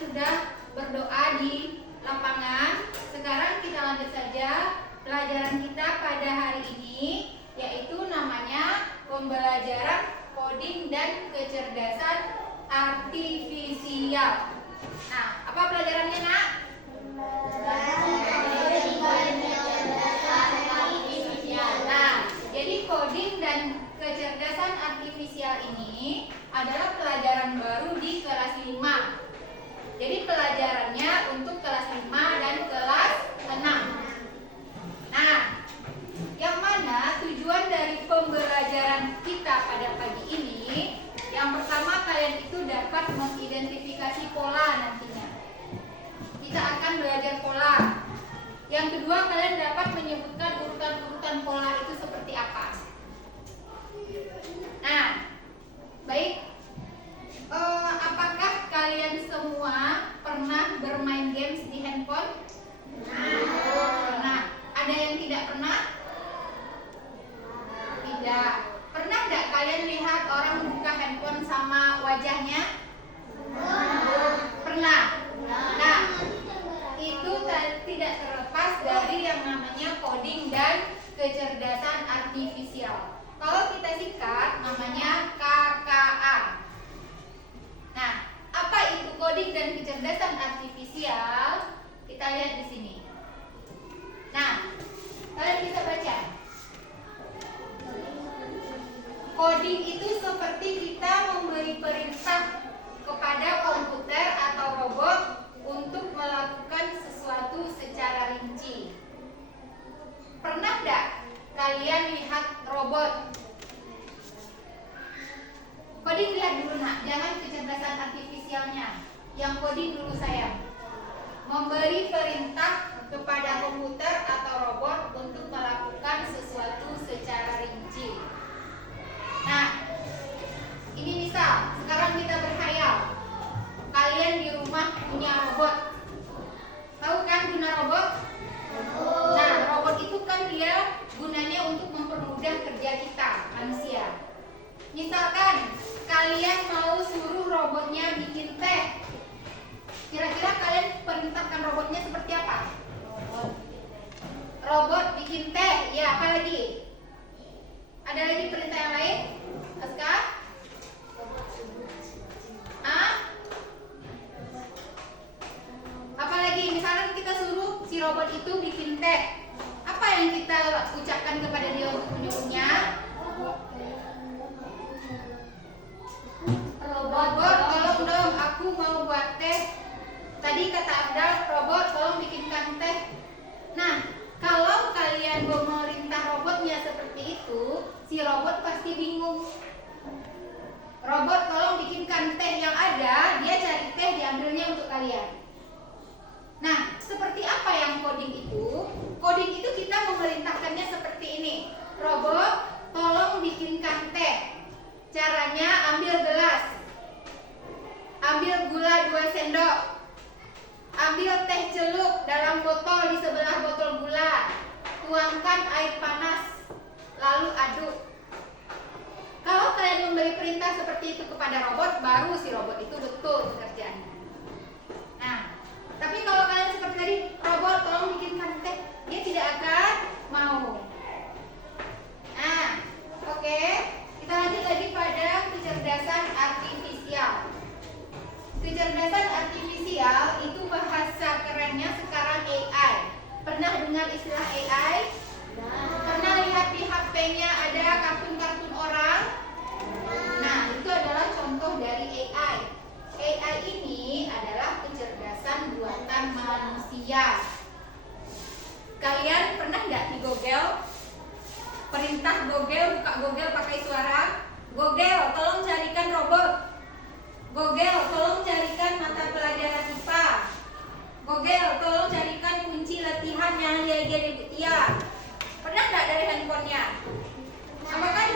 sudah berdoa di lapangan. Sekarang kita lanjut saja pelajaran kita pada hari ini, yaitu namanya pembelajaran coding dan kecerdasan artifisial. Nah, apa pelajarannya, Nak? Nah, jadi coding dan kecerdasan artifisial ini adalah pelajaran baru di kelas 5. Jadi pelajarannya untuk kelas 5 dan kelas 6. Nah, yang mana tujuan dari pembelajaran kita pada pagi ini? Yang pertama, kalian itu dapat mengidentifikasi pola nantinya. Kita akan belajar pola. Yang kedua, kalian dapat menyebutkan urutan-urutan pola itu seperti apa. Nah, baik. Apakah kalian semua pernah bermain games di handphone? Pernah. Ada yang tidak pernah? Tidak. Pernah nggak kalian lihat orang buka handphone sama wajahnya? Pernah. Nah, itu tidak terlepas dari yang namanya coding dan kecerdasan artifisial. Kalau kita singkat, namanya KKA. Nah, apa itu coding dan kecerdasan artifisial? Kita lihat di sini. Nah, kalian bisa baca. Coding itu seperti kita memberi perintah kepada komputer atau robot untuk melakukan sesuatu secara rinci. Pernah nggak kalian lihat robot? Coding lihat dulu, Nak, jangan kecerdasan artifisialnya. Yang coding dulu sayang. Memberi perintah kepada komputer atau robot untuk melakukan sesuatu secara rinci. Nah, ini misal, sekarang kita berkhayal. Kalian di rumah punya robot. Tahu kan guna robot? Nah, robot itu kan dia gunanya untuk mempermudah kerja kita, manusia. Misalkan kalian mau suruh robotnya bikin teh. Kira-kira kalian perintahkan robotnya seperti apa? Robot bikin teh, ya apa lagi? Ada lagi perintah yang lain? Aska? Apa lagi? Misalkan kita suruh si robot itu bikin teh. Apa yang kita ucapkan kepada dia untuk menyuruhnya? Robot, tolong dong, aku mau buat teh. Tadi kata Abdal, robot tolong bikinkan teh. Nah, kalau kalian mau merintah robotnya seperti itu, si robot pasti bingung. Robot tolong bikinkan teh, yang ada dia cari teh diambilnya untuk kalian. Nah, seperti apa yang coding itu? Coding itu kita memerintahkannya seperti ini. Robot tolong bikinkan teh. Caranya ambil gelas. Ambil gula 2 sendok. Ambil teh celup dalam botol di sebelah botol gula. Tuangkan air panas. Lalu aduk. Kalau kalian memberi perintah seperti itu kepada robot, baru si robot itu betul pekerjaannya. Nah, tapi kalau kalian seperti tadi, robot tolong bikinkan teh, dia tidak akan mau. Nah, oke. Kita lanjut lagi pada kecerdasan artifisial. Kecerdasan artifisial itu bahasa kerennya sekarang AI. Pernah dengar istilah AI? Pernah lihat di HP-nya ada kartun-kartun orang? Nah, itu adalah contoh dari AI. AI ini adalah kecerdasan buatan manusia. Kalian pernah nggak di Google? Perintah Google, buka Google pakai suara. Google, tolong carikan robot. Google, tolong carikan mata pelajaran IPA. Google, tolong carikan kunci latihan yang dia. Pernah nggak dari handphonenya? Apakah di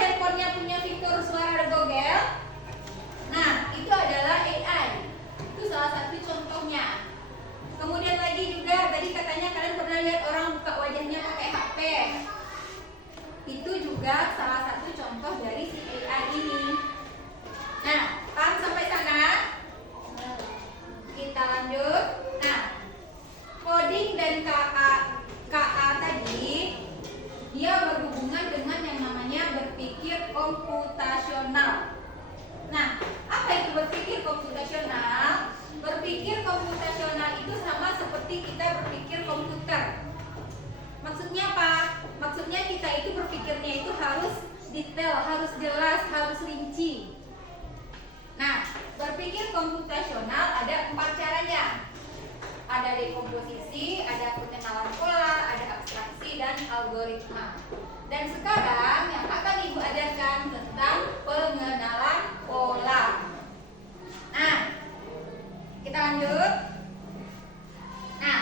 Maksudnya kita itu berpikirnya itu harus detail, harus jelas, harus rinci. Nah, berpikir komputasional ada 4 caranya. Ada dekomposisi, ada pengenalan pola, ada abstraksi, dan algoritma. Dan sekarang yang akan Ibu ajarkan tentang pengenalan pola. Nah, kita lanjut. Nah,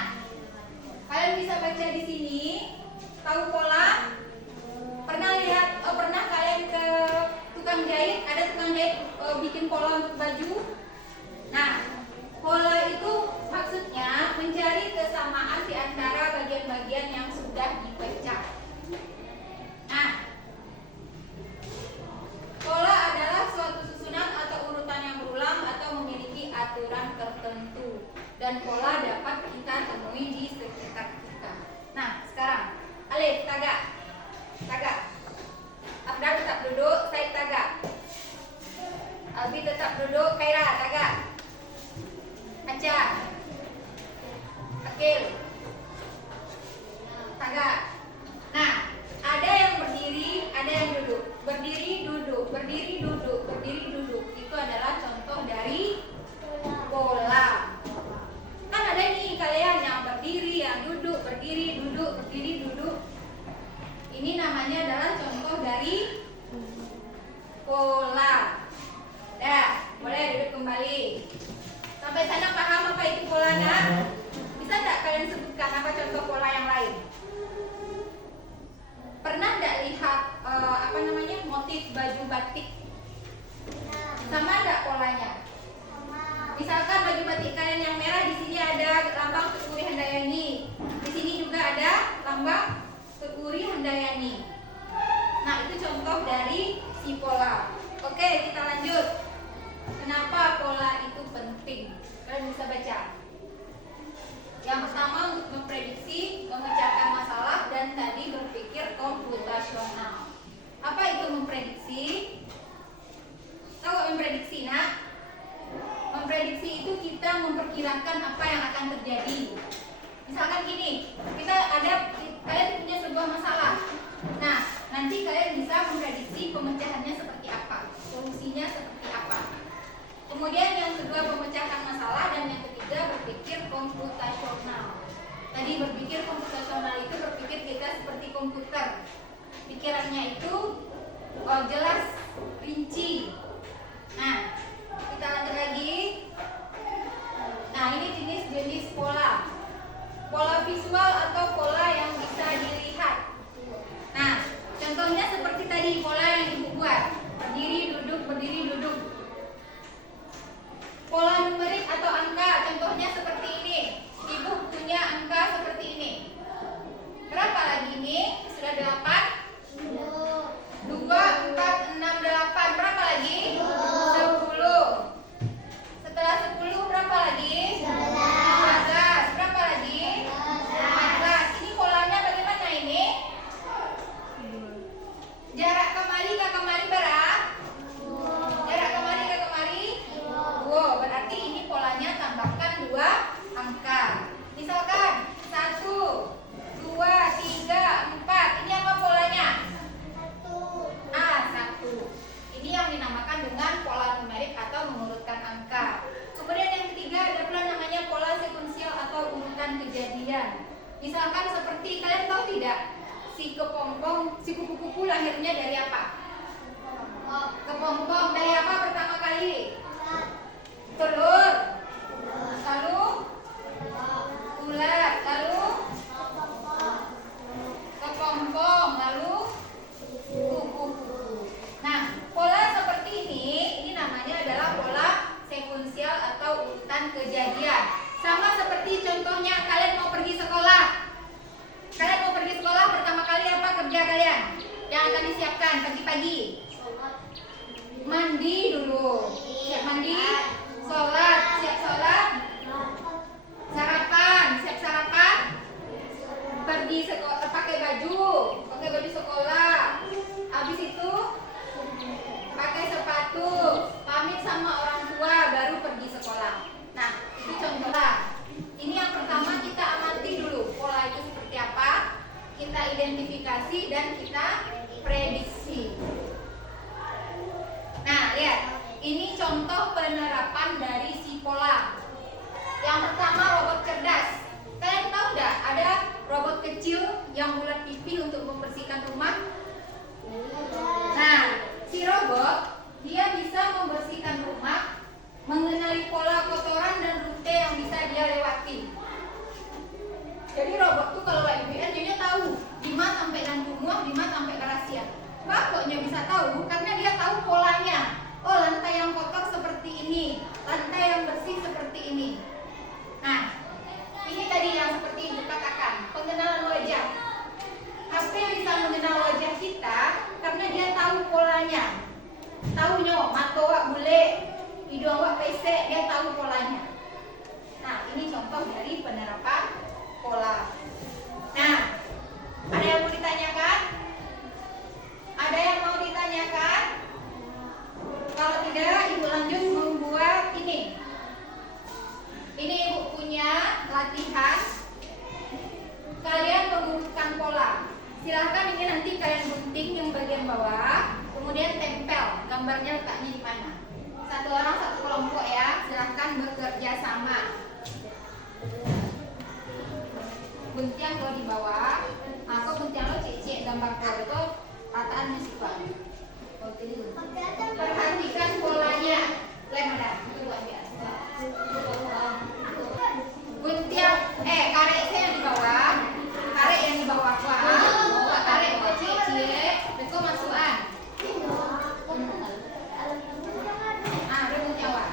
kalian bisa baca di sini. Tahu pola? Pernah kalian ke tukang jahit? Ada tukang jahit bikin pola untuk baju. Nah, pola itu maksudnya mencari kesamaan di antara bagian-bagian yang sudah dipecah. Nah, pola adalah suatu susunan atau urutan yang berulang atau memiliki aturan tertentu, dan pola dapat kita temui di sekitar kita. Nah, sekarang Alif, Tagak. Afdal tetap duduk, Said Tagak. Albi tetap duduk, Kaira Tagak. Aca, Akil, Tagak. Nah, ada yang berdiri, ada yang duduk. Berdiri, duduk, berdiri, duduk, berdiri, duduk. Itu adalah contoh dari pola. Kan ada nih kalian yang berdiri, yang duduk, berdiri, duduk, berdiri, duduk. Ini namanya adalah contoh dari pola. Dah, boleh duduk kembali. Sampai sana paham apa itu pola, nak? Bisa tidak kalian sebutkan apa contoh pola yang lain? Pernah tidak lihat motif baju batik? Sama tidak polanya? Misalkan baju batik kalian yang merah, di sini ada lambang Tekuri Handayani. Di sini juga ada lambang Tekuri Handayani. Nah, itu contoh dari si pola. Oke, kita lanjut. Kenapa pola itu penting? Kalian bisa baca. Yang pertama untuk memprediksi, memecahkan masalah, dan tadi berpikir komputasional. Apa itu memprediksi? Tahu memprediksi, nak? Memprediksi itu kita memperkirakan apa yang akan terjadi. Misalkan gini, kalian punya sebuah masalah. Nah, nanti kalian bisa memprediksi pemecahannya seperti apa, solusinya seperti apa. Kemudian yang kedua pemecahkan masalah, dan yang ketiga berpikir komputasional. Tadi berpikir komputasional itu berpikir kita seperti komputer. Pikirannya itu jelas, rinci. Nah, kita lanjut lagi. Nah, ini jenis-jenis pola. Pola visual atau pola yang bisa dilihat. Nah, contohnya seperti tadi pola yang Ibu buat. Berdiri, duduk, berdiri, duduk. Pola numerik atau angka, contohnya seperti ini. Ibu punya angka seperti ini. Berapa lagi ini? Sudah 8? 2, 4, 6, 8. Berapa lagi? 10. Setelah 10 berapa lagi? 15. Berapa lagi? 14. Ini polanya bagaimana ini? Jarak kemari ke kemari berapa? Jarak kemari ke kemari? 2. Berarti ini polanya tambahkan 2 angka. Misalkan 1, 2, 3, 4. Ini apa polanya? 1. Ini yang dinamakan dengan pola numerik atau mengurutkan angka. Kemudian yang ketiga ada pula namanya pola sekuensial atau urutan kejadian. Misalkan seperti, kalian tahu tidak, si kepompong, si kupu-kupu lahirnya dari apa? Kepompong. Dari apa pertama kali? Telur. Lalu ular. Lalu kepompong. Lalu kupu-kupu. Nah, pola seperti ini namanya adalah pola sekuensial atau urutan kejadian. Sama seperti contohnya kalian mau pergi sekolah. Kalian mau pergi sekolah, pertama kali apa kerja kalian? Yang akan disiapkan pagi-pagi? Mandi dulu. Siap mandi, sholat, siap sholat, sarapan, siap sarapan, pergi sekolah, pakai baju sekolah. Habis itu pakai sepatu, pamit sama orang tua, baru pergi sekolah. Nah, itu contohnya. Ini yang pertama kita amati dulu pola itu seperti apa, kita identifikasi dan latihan kalian mengurutkan pola. Silahkan ini nanti kalian gunting yang bagian bawah, kemudian tempel gambarnya letaknya di mana. Satu orang satu kelompok ya, silahkan bekerja sama. Gunting lo di bawah, aku gunting lo cek gambar pola itu rataan musikal. Perhatikan polanya. Lem ada. Gunting karek saya yang di bawah. Karek yang di bawah karek ko cek beko masukan. Gunting awak.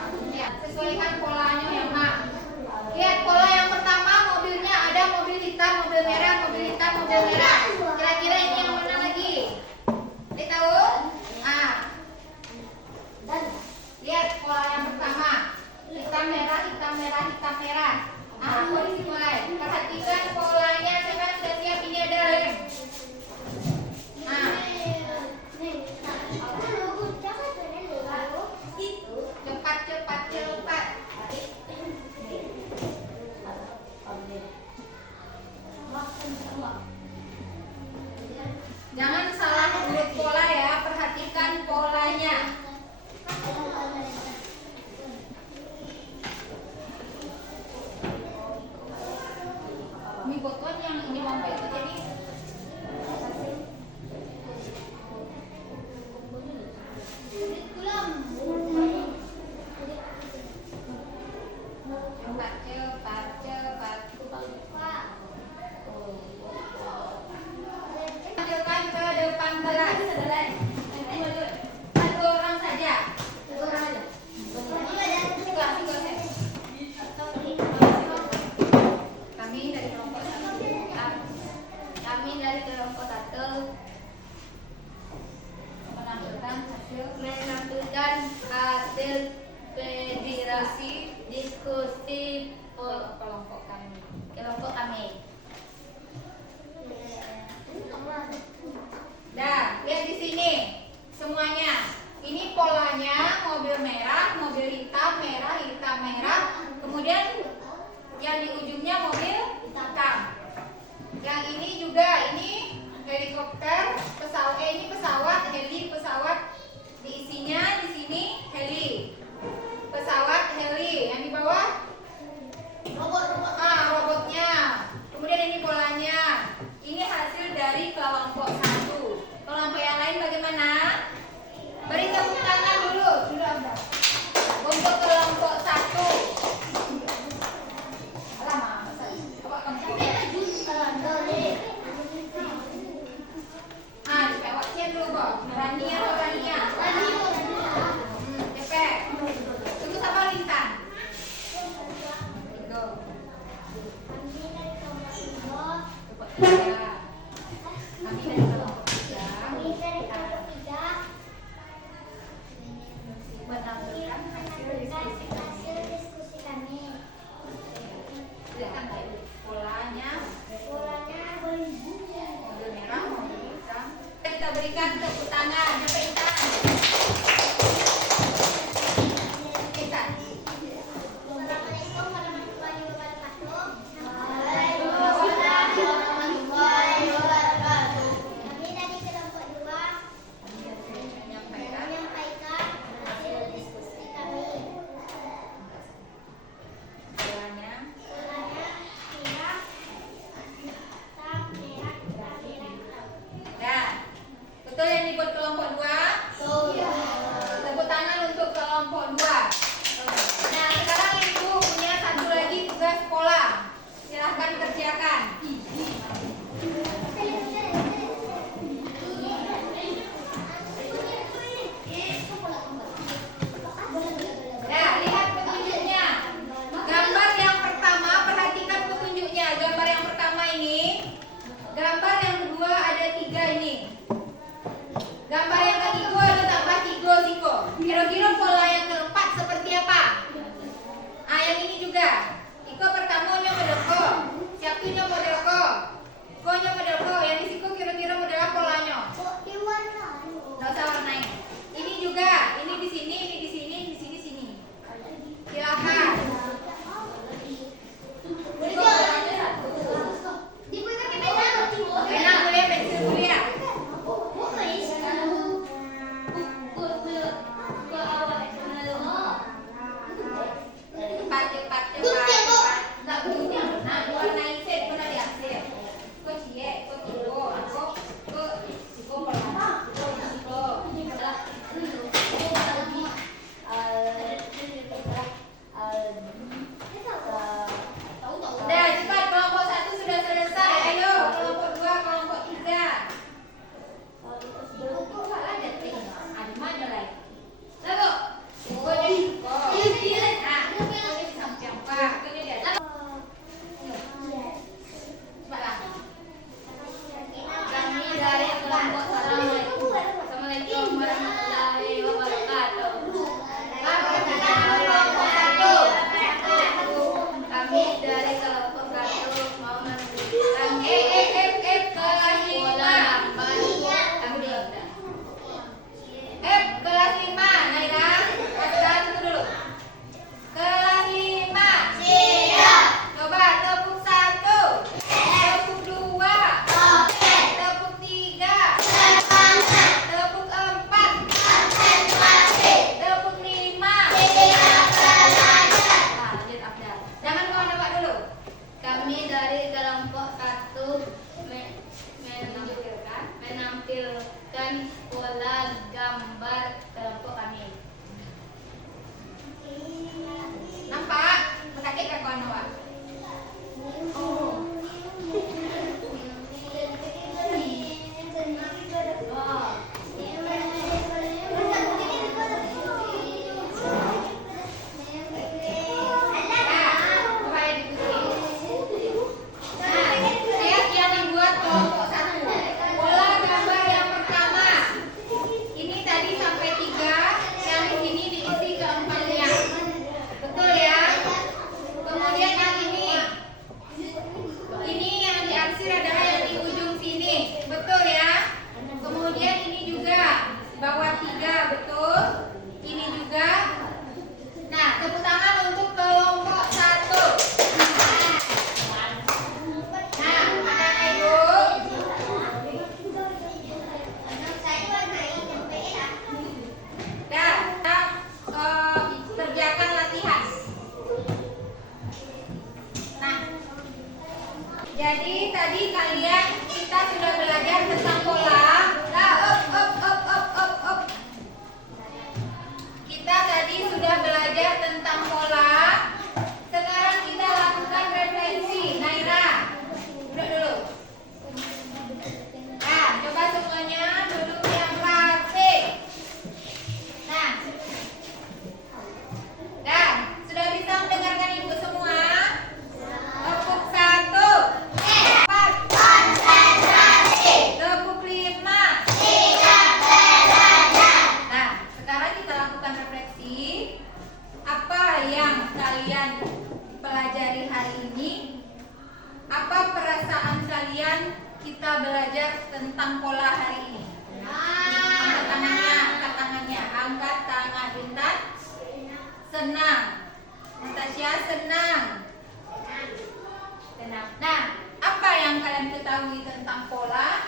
Sesuaikan polanya ya, Mak. Lihat pola yang pertama, mobilnya ada mobil hitam, mobil merah, mobil hitam, mobil merah. Kira-kira ini yang mana lagi? Lihat tahu? Lihat pola yang pertama, hitam merah, hitam merah, hitam merah. Polisi mulai. Perhatikan polanya, siapa sudah siap? Ini ada lem. Cepat. Jangan salah urut pola ya, perhatikan polanya. Ini botol yang ini mau itu jadi cepat. Lanjutkan ke depan kelas. Satu orang saja. Kami dari kelompok satu menentukan hasil diskusi kelompok kami. Nah, lihat di sini semuanya. Ini polanya mobil merah, mobil hitam, merah. Kemudian yang di ujungnya mobil hitam. Yang ini juga ini helikopter, pesawat, heli, pesawat. Diisinya di sini heli. Pesawat heli. Yang di bawah robotnya. Kemudian ini polanya. Ini hasil dari kelompok 1. Kelompok yang lain bagaimana? Beri tepuk tangan dulu. Untuk kelompok 1. Dipewakkan dulu, Bob. Rania. Cepet. Tunggu sabar Lintang. Jadi tadi kita sudah belajar tentang pola. Nah, up. Kita tadi sudah belajar tentang pola. Sekarang kita lakukan refleksi. Naira, duduk dulu. Nah, coba semuanya duduk yang rapi. Nah, dan sudah bisa mendengarkan ibu semua? Tepuk 1. 4. Konsentrasi. Tepuk 5. Tidak belajar. Nah, sekarang kita lakukan refleksi. Apa yang kalian pelajari hari ini? Apa perasaan kalian kita belajar tentang pola hari ini? Angkat tangannya, angkat tangan. Intan? Senang. Natasha senang. Nah, apa yang kalian ketahui tentang pola?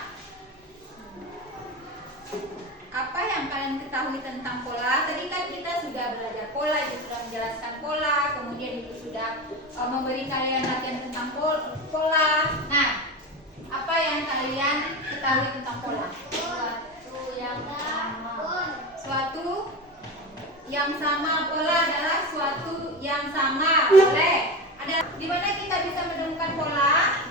Apa yang kalian ketahui tentang pola? Tadi kan kita sudah belajar pola, itu sudah menjelaskan pola, kemudian itu sudah memberi kalian latihan tentang pola. Nah, apa yang kalian ketahui tentang pola? Suatu yang sama. Pola adalah suatu yang sama. Boleh? Ada di mana kita bisa menemukan pola?